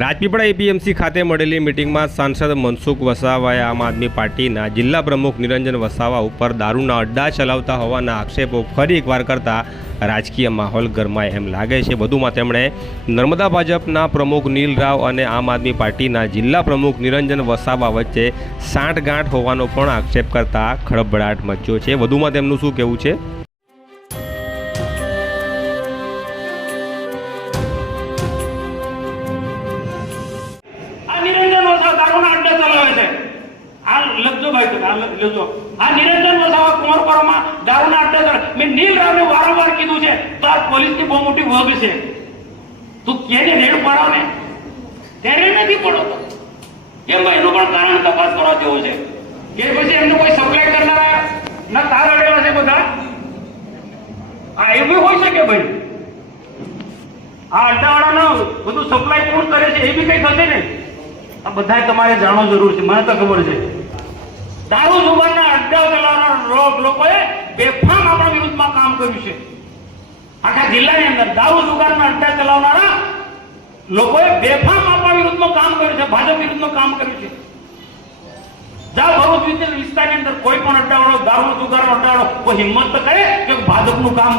Rajpipla APMC ખાતે મળેલી મિટિંગમાં સાંસદ મનસુખ વસાવાએ આમ આદમી પાર્ટીના જિલ્લા પ્રમુખ નિરંજન વસાવા ઉપર દારૂના અડ્ડા ચલાવતા હોવાના આક્ષેપો ફરી એકવાર કરતા રાજકીય માહોલ ગરમાય એમ લાગે છે। વધુમાં તેમણે નર્મદા ભાજપના પ્રમુખ નીલ રાવ અને આમ આદમી પાર્ટીના જિલ્લા પ્રમુખ નિરંજન વસાવા વચ્ચે સાંઠગાંઠ હોવાનો પણ આક્ષેપ કરતા ખળભળાટ મચ્યો છે। વધુમાં તેમનું શું કહેવું છે? નિરંજન વસાવા કુંવરપરામાં દારૂના અડ્ડા મેં નીલ રાવને વારંવાર કીધું છે તાર પોલીસની બહુ મોટી વગ છે, તું કેને રેડ પાડો ને ત્યારે નથી પડો કેમ ભાઈ? એનું પણ કારણ તપાસ કરવા જેવું છે કે પછી એમને કોઈ સપ્લાય કરનારા ના તાર અડેલા છે બધા? આ એવું હોઈ શકે ભાઈ? આ અડ્ડાવાળાનો બધું સપ્લાય કોણ કરે છે એ બી કઈ થશે ને? આ બધા તમારે જાણવું જરૂર છે, મને તો ખબર છે। દારૂ જુગારના અડ્ડા ચલાવનાર લોકોએ બેફામ આપણા વિરુદ્ધમાં કામ કર્યું છે। આખા જિલ્લાની અંદર દારૂ જુગારના અડ્ડા ચલાવનારા લોકોએ બેફામ આપણા વિરુદ્ધમાં કામ કર્યું છે, ભાજપ વિરુદ્ધમાં કામ કર્યું છે। જા ભરૂચ વિસ્તારની અંદર કોઈ પણ અડ્ડાવાળો દારૂ જુગારનો અડ્ડાવાળો કોઈ હિંમત તો કરે કે ભાજપનું કામ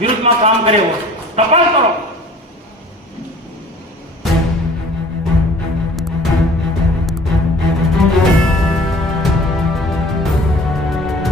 વિરુદ્ધમાં કામ કરે હોય? તપાસ કરો।